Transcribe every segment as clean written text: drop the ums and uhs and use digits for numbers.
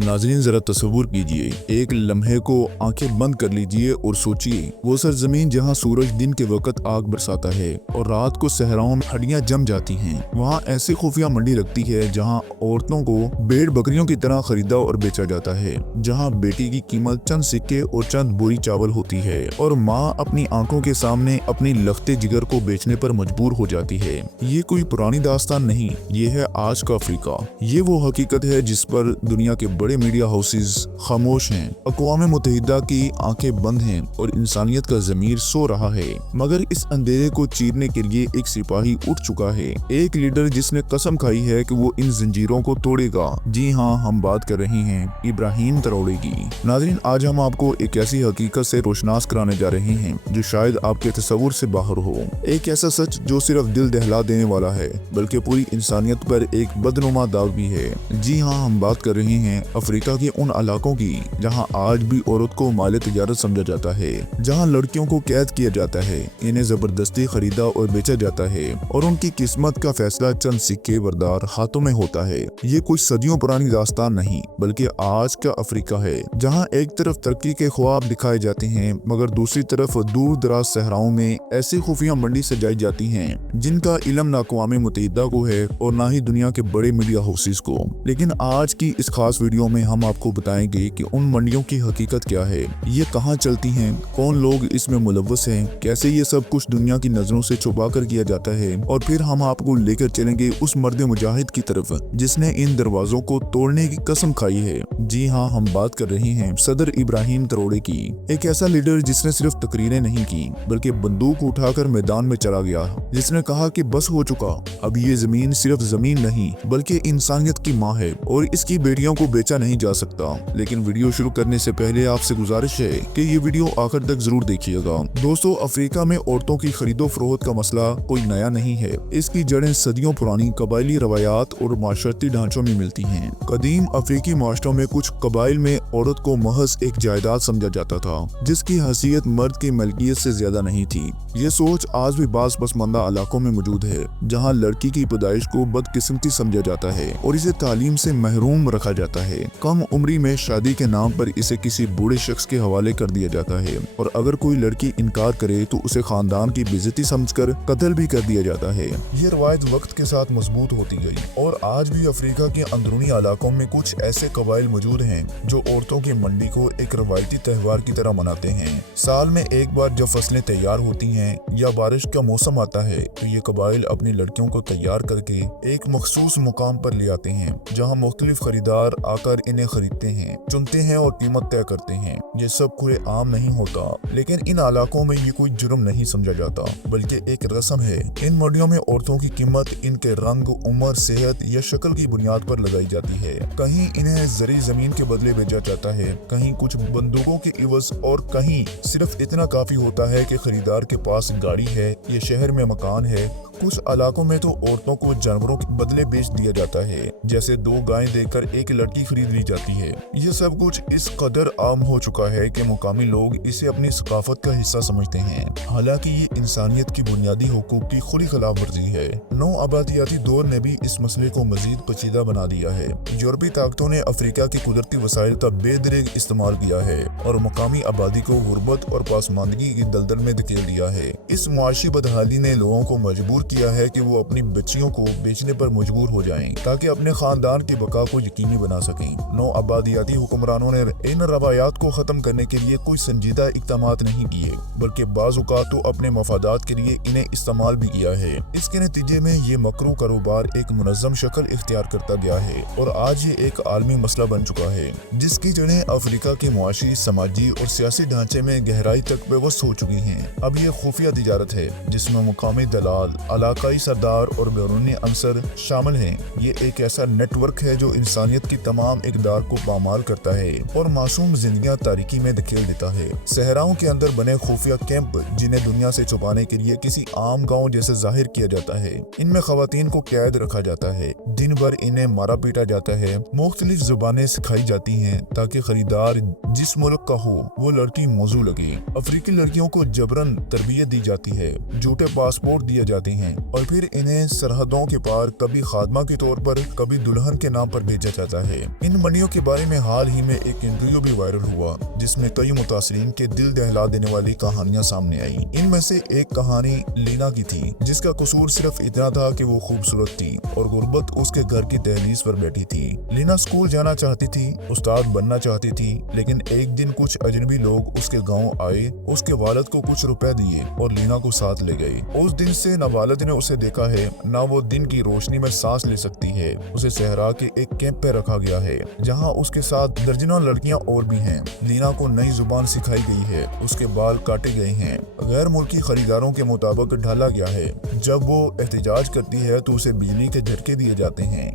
नाज़रीन ज़रा तसव्वुर कीजिए, एक लम्हे को आंखें बंद कर लीजिए और सोचिए वो सरजमीन जहां सूरज दिन के वक्त आग बरसाता है और रात को सहराओं में हड्डियां जम जाती हैं, वहां ऐसी खुफिया मंडी लगती है जहां औरतों को भेड़ बकरियों की तरह खरीदा और बेचा जाता है, जहां बेटी की कीमत चंद सिक्के और चंद बोरी चावल होती है और माँ अपनी आंखों के सामने अपनी लखते जिगर को बेचने पर मजबूर हो जाती है। ये कोई पुरानी दास्तान नहीं, ये है आज का अफ्रीका। ये वो हकीकत है जिस पर दुनिया के बड़े मीडिया हाउसेस खामोश हैं। अक़वाम मुत्तहिदा की आंखें बंद हैं और इंसानियत का ज़मीर सो रहा है, मगर इस अंधेरे को चीरने के लिए एक सिपाही उठ चुका है, एक लीडर जिसने कसम खाई है कि वो इन जंजीरों को तोड़ेगा। जी हाँ, हम बात कर रहे हैं इब्राहिम ट्रौरे की। नाज़रीन, आज हम आपको एक ऐसी हकीकत से रोशनास कराने जा रहे हैं जो शायद आपके तसव्वुर से बाहर हो। एक ऐसा सच जो सिर्फ दिल दहला देने वाला है, बल्कि पूरी इंसानियत पर एक बदनुमा दाग भी है। जी हाँ, हम बात कर रहे हैं अफ्रीका के उन इलाकों की जहां आज भी औरत को माले तिजारत समझा जाता है, जहां लड़कियों को कैद किया जाता है, इन्हें जबरदस्ती खरीदा और बेचा जाता है और उनकी किस्मत का फैसला चंद सिक्के बरदार हाथों में होता है। ये कोई सदियों पुरानी दास्तान नहीं, बल्कि आज का अफ्रीका है, जहां एक तरफ तरक्की के ख्वाब दिखाए जाते हैं, मगर दूसरी तरफ दूर दराज सहराओं में ऐसी खुफिया मंडी सजाई जाती हैं जिनका इल्म ना अक़वाम मुत्तहिदा को है और ना ही दुनिया के बड़े मीडिया हाउसेस को। लेकिन आज की इस खास वीडियो में हम आपको बताएंगे कि उन मंडियों की हकीकत क्या है, ये कहाँ चलती हैं, कौन लोग इसमें मुलव्वस हैं, कैसे ये सब कुछ दुनिया की नजरों से छुपा कर किया जाता है, और फिर हम आपको लेकर चलेंगे उस मर्द मुजाहिद की तरफ जिसने इन दरवाजों को तोड़ने की कसम खाई है। जी हाँ, हम बात कर रहे हैं सदर इब्राहिम ट्रौरे की, एक ऐसा लीडर जिसने सिर्फ तकरीरें नहीं की बल्कि बंदूक उठाकर मैदान में चला गया, जिसने कहा कि बस हो चुका, अब ये जमीन सिर्फ जमीन नहीं बल्कि इंसानियत की माँ है और इसकी बेटियों को बेचा नहीं जा सकता। लेकिन वीडियो शुरू करने से पहले आपसे गुजारिश है कि ये वीडियो आखिर तक जरूर देखिएगा। दोस्तों, अफ्रीका में औरतों की खरीदो फरोख्त का मसला कोई नया नहीं है। इसकी जड़ें सदियों पुरानी कबायली रवायात और माशरती ढांचों में मिलती हैं। कदीम अफ्रीकी माशरों में कुछ कबाइल में औरत को महज एक जायदाद समझा जाता था, जिसकी हैसियत मर्द की मलकियत से ज्यादा नहीं थी। ये सोच आज भी बास पसमानदा इलाकों में मौजूद है, जहाँ लड़की की पैदाइश को बदकिस्मती समझा जाता है और इसे तालीम से महरूम रखा जाता है। कम उम्री में शादी के नाम पर इसे किसी बूढ़े शख्स के हवाले कर दिया जाता है और अगर कोई लड़की इनकार करे तो उसे खानदान की बेइज्जती समझकर कत्ल भी कर दिया जाता है। ये रवायत वक्त के साथ मजबूत होती गई और आज भी अफ्रीका के अंदरूनी इलाकों में कुछ ऐसे कबाइल मौजूद हैं जो औरतों की मंडी को एक रवायती त्योहार की तरह मनाते हैं। साल में एक बार जब फसलें तैयार होती हैं या बारिश का मौसम आता है तो ये कबाइल अपनी लड़कियों को तैयार करके एक मखसूस मुकाम पर ले आते हैं, जहाँ मुख्तलिफ खरीदार आकर इन्हें खरीदते हैं, चुनते हैं और कीमत तय करते हैं। ये सब खुले आम नहीं होता, लेकिन इन इलाकों में ये कोई जुर्म नहीं समझा जाता बल्कि एक रस्म है। इन मंडियों में औरतों की कीमत इनके रंग, उम्र, सेहत या शक्ल की बुनियाद पर लगाई जाती है। कहीं इन्हें जरी जमीन के बदले भेजा जाता है, कहीं कुछ बंदूकों के इवज और कहीं सिर्फ इतना काफी होता है कि खरीदार के पास गाड़ी है या शहर में मकान है। कुछ इलाकों में तो औरतों को जानवरों के बदले बेच दिया जाता है, जैसे 2 गायें देकर एक लड़की खरीद ली जाती है। ये सब कुछ इस कदर आम हो चुका है कि मुकामी लोग इसे अपनी सकाफत का हिस्सा समझते हैं, हालांकि ये इंसानियत की बुनियादी हुकूक की खुली खिलाफ वर्जी है। नौ आबादियाती दौर ने भी इस मसले को मजीद पेचीदा बना दिया है। यूरोपी ताकतों ने अफ्रीका के कुदरती वसाइल का बेदरेग इस्तेमाल किया है और मुकामी आबादी को गुर्बत और पासमानदगी की दलदल में धकेल दिया है। इस मुआशी बदहाली ने लोगों को मजबूर किया है कि वो अपनी बच्चियों को बेचने पर मजबूर हो जाएं ताकि अपने खानदान की बका को यकीनी बना सकें। नौ आबादियाती हुक्मरानों ने इन रवायात को खत्म करने के लिए कोई संजीदा इक़दामात नहीं किए, बल्कि बाज़ औक़ात तो अपने मफादात के लिए इन्हें इस्तेमाल भी किया है। इसके नतीजे में ये मकरू कारोबार एक मुनज़्ज़म शक्ल इख्तियार करता गया है और आज ये एक आलमी मसला बन चुका है, जिसकी जड़ें अफ्रीका के मुआशी, समाजी और सियासी ढांचे में गहराई तक बेबस हो चुकी हैं। अब ये खुफिया तिजारत है जिसमें मुकामी दलाल, इलाकाई सरदार और बैरूनी अंसर शामिल हैं। ये एक ऐसा नेटवर्क है जो इंसानियत की तमाम इक़दार को पामाल करता है और मासूम जिंदगियां तारीकी में धकेल देता है। सहराओं के अंदर बने खुफिया कैंप, जिन्हें दुनिया से छुपाने के लिए किसी आम गांव जैसे जाहिर किया जाता है, इनमें खवातीन को कैद रखा जाता है, दिन भर इन्हें मारा पीटा जाता है, मुख्तलिफ जुबानें सिखाई जाती हैं ताकि खरीदार जिस मुल्क का हो वो लड़की मौजू लगे। अफ्रीकी लड़कियों को जबरन तरबियत दी जाती है, झूठे पासपोर्ट दिए जाते हैं हैं और फिर इन्हें सरहदों के पार कभी खादमा के तौर पर कभी दुल्हन के नाम पर भेजा जाता है। इन मंडियों के बारे में हाल ही में एक इंटरव्यू भी वायरल हुआ जिसमें कई मुतासरीन के दिल दहला देने वाली कहानियां सामने आई। इनमें से एक कहानी लीना की थी जिसका कसूर सिर्फ इतना था कि वो खूबसूरत थी और गुर्बत उसके घर की दहलीज पर बैठी थी। लीना स्कूल जाना चाहती थी, उस्ताद बनना चाहती थी, लेकिन एक दिन कुछ अजनबी लोग उसके गांव आए, उसके वालिद को कुछ रुपए दिए और लीना को साथ ले गए। उस दिन से न वालिद ने उसे देखा है न वो दिन की रोशनी में सांस ले सकती है। उसे सहरा के एक कैंप पे रखा गया है जहां उसके साथ दर्जनों लड़कियां और भी हैं। लीना को नई जुबान सिखाई गई है, उसके बाल काटे गए हैं, गैर मुल्की खरीदारों के मुताबिक ढाला गया है। जब वो एहतजाज करती है तो उसे बिजली के झटके दिए जाते हैं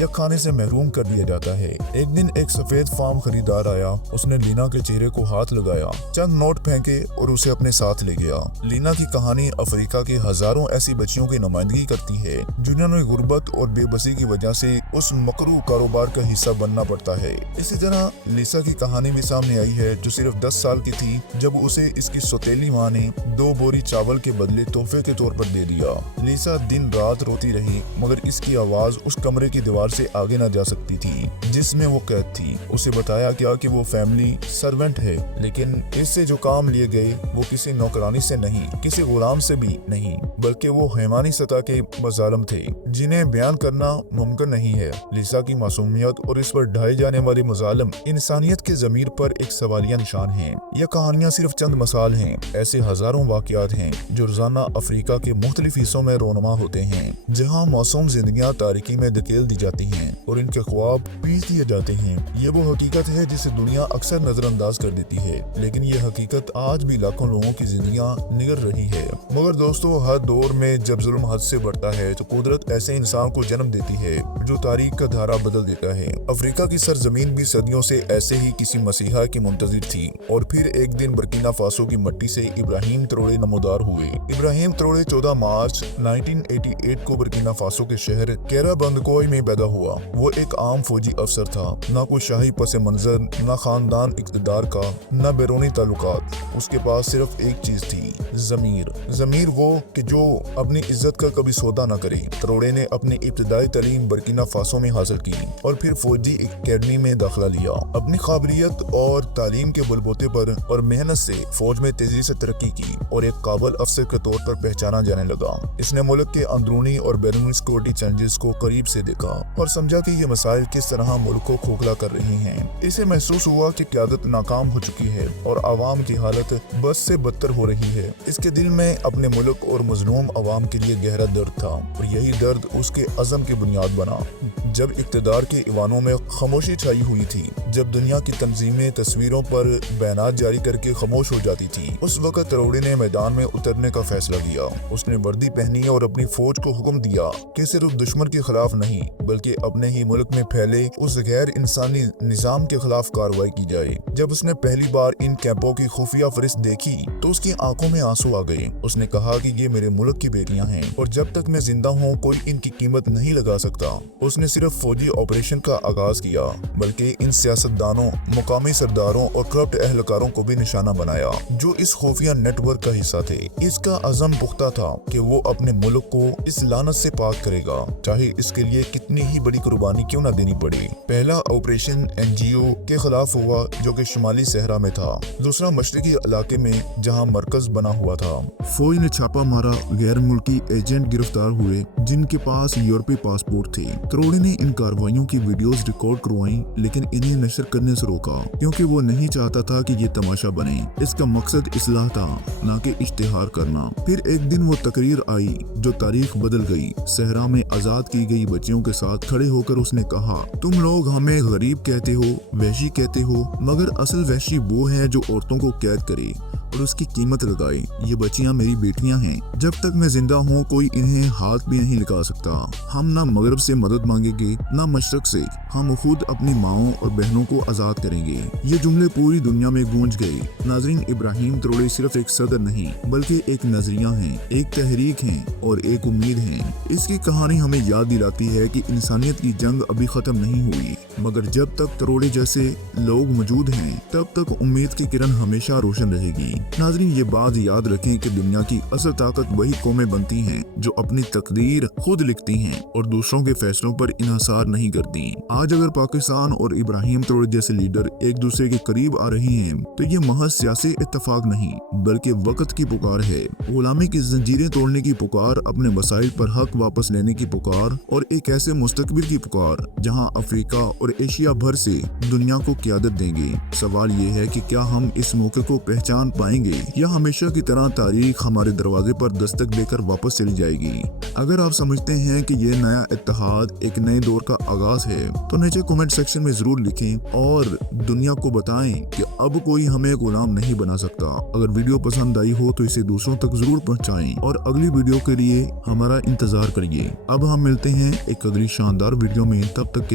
या खाने से महरूम कर दिया जाता है। एक दिन एक सफेद फार्म खरीदार आया, उसने लीना के चेहरे को हाथ लगाया, चंद नोट फेंके और उसे अपने साथ ले गया। लीना की कहानी अफ्रीका की हजारों ऐसी बच्चियों की नुमाइंदगी करती है जिन्होंने गुर्बत और बेबसी की वजह से उस मकरू कारोबार का हिस्सा बनना पड़ता है। इसी तरह लिसा की कहानी भी सामने आई है जो सिर्फ 10 साल की थी जब उसे इसकी सौतेली माँ ने 2 बोरी चावल के बदले तोहफे के तौर पर दे दिया। लिसा दिन रात रोती रही मगर इसकी आवाज उस कमरे की दीवार से आगे न जा सकती थी जिसमें वो कैद थी। उसे बताया गया कि वो फैमिली सर्वेंट है, लेकिन इससे जो काम लिए गए वो किसी नौकरानी से नहीं, किसी गुलाम से भी नहीं, बल्कि वो हैवानी सतह के मजालम थे जिन्हें बयान करना मुमकिन नहीं है। लिसा की मासूमियत और इस पर ढाए जाने वाले मजालम इंसानियत के ज़मीर पर एक सवालिया निशान हैं। यह कहानियां सिर्फ चंद मसाल हैं, ऐसे हजारों वाकयात हैं जो रोजाना अफ्रीका के मुख्तलिफ हिस्सों में रोनमा होते हैं जहां मासूम जिंदगियां तारीकी में धकेल दी जाती हैं और इनके ख्वाब पीस दिए जाते हैं। ये वो हकीकत है जिसे दुनिया अक्सर नजरअंदाज कर देती है, लेकिन ये हकीकत आज भी लाखों लोगों की जिंदगियां निगल रही है। मगर दोस्तों, हर दौर में जब जुल्म हद से बढ़ता है तो कुदरत ऐसे इंसान को जन्म देती है जो तारीख का धारा बदल देता है। अफ्रीका की सरजमीन भी सदियों से ऐसे ही किसी मसीहा की मुंतजिर थी और फिर एक दिन बर्किना फासो की मट्टी से इब्राहिम त्रोड़े नमोदार हुए। इब्राहिम त्रोड़े 14 मार्च 1988 को बर्किना फासो के शहर केरा बंदकोई में पैदा हुआ। वो एक आम फौजी अफसर था, न कोई शाही पस मंजर, न खानदान इक़्तिदार का, न बैरूनी ताल्लुकात। उसके पास सिर्फ एक चीज थी, ज़मीर वो कि जो अपनी इज्जत का कभी सौदा न करे। त्रोड़े ने अपनी इब्तिदाई तालीम बर्किना फासो में हासिल की और फिर फौजी एकेडमी में दाखिला लिया। अपनी काबिलियत और तालीम के बलबूते पर और मेहनत से फौज में तेजी से तरक्की की और एक काबिल अफसर के तौर पर पहचाना जाने लगा। इसने मुल्क के अंदरूनी और बैरूनी सिक्योरिटी चैलेंजेस को करीब से देखा और समझा कि ये मसाइल किस तरह मुल्क को खोखला कर रहे हैं। इसे महसूस हुआ कि क़यादत नाकाम हो चुकी है और आवाम की हालत बस से बदतर हो रही है। इसके दिल में अपने मुल्क और मजलूम अवाम के लिए गहरा दर्द था और यही दर्द उसके अज़म की बुनियाद बना। जब इक़्तिदार के ईवानों में खामोशी छाई हुई थी, जब दुनिया की तंजीमें तस्वीरों पर बयानात जारी करके खामोश हो जाती थी, उस वक्त त्रोड़े ने मैदान में उतरने का फैसला किया। उसने वर्दी पहनी और अपनी फौज को हुक्म दिया कि सिर्फ दुश्मन के खिलाफ नहीं बल्कि अपने ही मुल्क में फैले उस गैर इंसानी निजाम के खिलाफ कार्रवाई की जाए। जब उसने पहली बार इन कैंपों की खुफिया फरिश्त देखी तो उसकी आंखों में आंसू आ गए। उसने कहा कि ये मेरे मुल्क की बेटियां हैं और जब तक मैं जिंदा हूँ कोई इनकी कीमत नहीं लगा सकता। उसने सिर्फ फौजी ऑपरेशन का आगाज किया बल्कि इन सियासतदानों, मुकामी सरदारों और करप्ट एहलकारों को भी निशाना बनाया जो इस खुफिया नेटवर्क का हिस्सा थे। इसका अज़म पुख्ता था कि वो अपने मुल्क को इस लानत से पाक करेगा, चाहे इसके लिए कितनी ही बड़ी कुर्बानी क्यों न देनी पड़े। पहला ऑपरेशन NGO के खिलाफ हुआ जो कि शुमाली सहरा में था, दूसरा मशरकी इलाके में जहां मरकज बना हुआ था। फौज ने छापा मारा, गैर मुल्की एजेंट गिरफ्तार हुए जिनके पास यूरोपीय पासपोर्ट थे। त्रोड़े ने इन कार्रवाइयों की वीडियोस रिकॉर्ड करवाई लेकिन इन्हें नशर करने से रोका क्योंकि वो नहीं चाहता था कि ये तमाशा बने। इसका मकसद इस्लाह था, न कि इश्तिहार करना। फिर एक दिन वो तकरीर आई जो तारीख बदल गई। सहरा में आजाद की गई बच्चियों के साथ खड़े होकर उसने कहा, तुम लोग हमें गरीब कहते हो, वहशी कहते हो, मगर असल वहशी वो है जो औरतों को कैद करे और उसकी कीमत लगाए। ये बच्चियां मेरी बेटियां हैं। जब तक मैं जिंदा हूँ कोई इन्हें हाथ भी नहीं लगा सकता। हम ना मगरब से मदद मांगेंगे ना मशरक से, हम खुद अपनी माओं और बहनों को आजाद करेंगे। ये जुमले पूरी दुनिया में गूंज गए। नाजरीन, इब्राहिम त्रोड़े सिर्फ एक सदर नहीं बल्कि एक नजरिया है, एक तहरीक है और एक उम्मीद है। इसकी कहानी हमें याद दिलाती है कि इंसानियत की जंग अभी खत्म नहीं हुई, मगर जब तक त्रोड़े जैसे लोग मौजूद हैं तब तक उम्मीद की किरण हमेशा रोशन रहेगी। नाज़रीन, ये बात याद रखें कि दुनिया की असल ताकत वही कौमें बनती हैं जो अपनी तकदीर खुद लिखती हैं और दूसरों के फैसलों पर इन्हिसार नहीं करती। आज अगर पाकिस्तान और इब्राहिम ट्रोडी जैसे लीडर एक दूसरे के करीब आ रहे हैं तो ये महज सियासी इत्तेफाक नहीं बल्कि वक्त की पुकार है। गुलामी की जंजीरें तोड़ने की पुकार, अपने वसाइल पर हक वापस लेने की पुकार और एक ऐसे मुस्तकबिल की पुकार जहां अफ्रीका और एशिया भर से दुनिया को क़यादत देंगे। सवाल ये है कि क्या हम इस मौके को पहचान पाएंगे या हमेशा की तरह तारीख हमारे दरवाजे पर दस्तक देकर वापस चली जाएगी। अगर आप समझते हैं कि ये नया इत्तेहाद एक नए दौर का आगाज है तो नीचे कमेंट सेक्शन में जरूर लिखें और दुनिया को बताएं कि अब कोई हमें गुलाम नहीं बना सकता। अगर वीडियो पसंद आई हो तो इसे दूसरों तक जरूर पहुंचाएं और अगली वीडियो के लिए हमारा इंतजार करिए। अब हम मिलते हैं एक अगली शानदार वीडियो में, तब तक के लिए